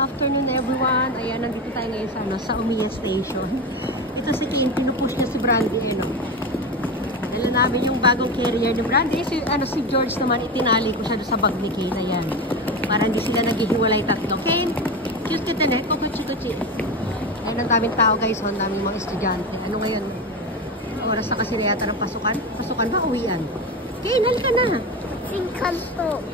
afternoon everyone. Ayan, nandito tayo ngayon sa, sa Omiya Station. Ito si Kane, pinupush niya si Brandy. Dala namin yung bagong carrier ni Brandy. Si George naman, itinali ko siya doon sa bag ni Kane. Ayan. Para hindi sila naghihiwalay tatlo. Kane, cute kita na. Kukuchi-kuchi. Ayan, ang daming tao guys. Ang daming mga estudyante. Ano ngayon? Oras na kasi na yata ng pasukan. Pasukan ba? Uwian. Kane, halika na. Kanto.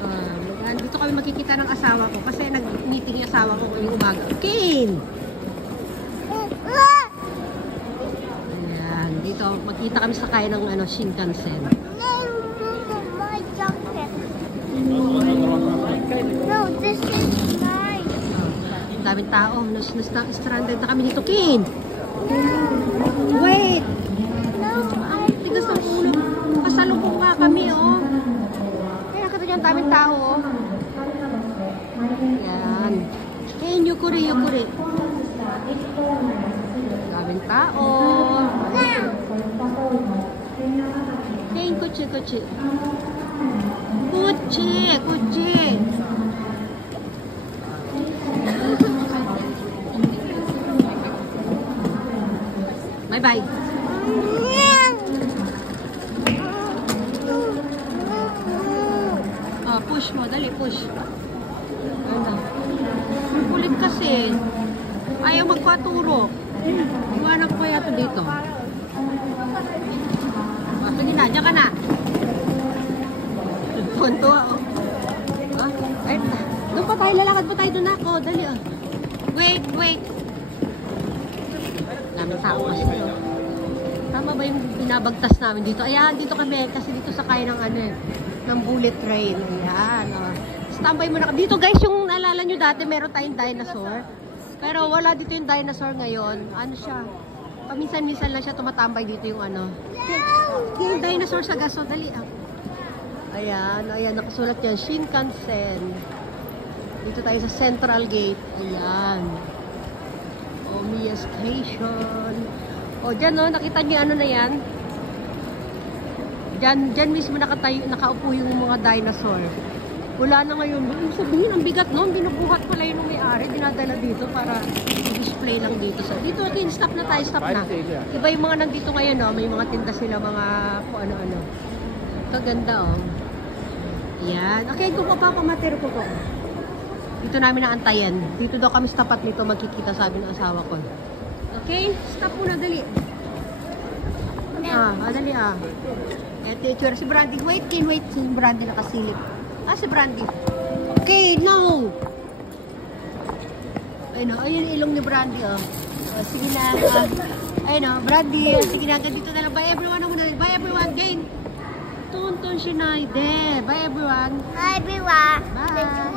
Dito kami makikita ng asawa ko kasi nag-meeting yung asawa ko ngayong umaga. Kane! Ayan, dito makita kami sa kaya ng Shinkansen. My jacket. No, this is mine. Ang daming tao. Stranded na kami dito. Kane! Wait! No, Tigas ng ulo. Pasalubong ka kami, oh. Ang daming tao, oh. Yan. Kaya yukuri. Daming tao. Kaya kutsi. Bye-bye. Push mo, dali, push. Ano? Kulit kasi. Ayaw magpaturo. Iwanan ko kaya ito dito. Sige na, dyan ka na. Punto, oh. Ay, doon pa tayo, lalakad pa tayo doon ako. Dali, oh. Wait. Daming tao kasi. Tama ba yung binabagtas namin dito? Ayan, dito kami. Kasi dito sa kaya ng ng bullet train. Ayan. Oh. Standby muna. Dito guys, yung naalala nyo dati, meron tayong dinosaur. Pero wala dito yung dinosaur ngayon. Ano siya? Paminsan-minsan lang siya tumatambay dito yung yung dinosaur sa gaso. Dali. Ayan, nakasulat yan. Shinkansen. Dito tayo sa Central Gate. Ayan. Omiya Station. O, dyan o. Nakita niyo na yan? Diyan mismo nakaupo yung mga dinosaur. Wala na ngayon. Ibig sabihin, ang bigat noon. Binubuhat pala yun ng may-ari. Dinadala dito para display lang dito. Dito, stop na tayo. Stop na. Iba yung mga nandito ngayon, no? May mga tinda sila, mga kung ano-ano. Ito, ganda, oh. Ayan. Okay, kung papamater ko po. Dito namin naantayan. Dito daw kami sa tapat nito magkikita, sabi ng asawa ko. Okay, stop muna, dali. Dali. Ito yung tsura. Si Brandy. Wait. Si Brandy nakasilip. Si Brandy. Okay, no! Ayun yung ilong ni Brandy, oh. Sige na. Ayun, Brandy. Sige na, dito na lang. Bye everyone. Bye everyone. Gain. Tuntun Shinaide. Bye everyone. Bye everyone. Bye.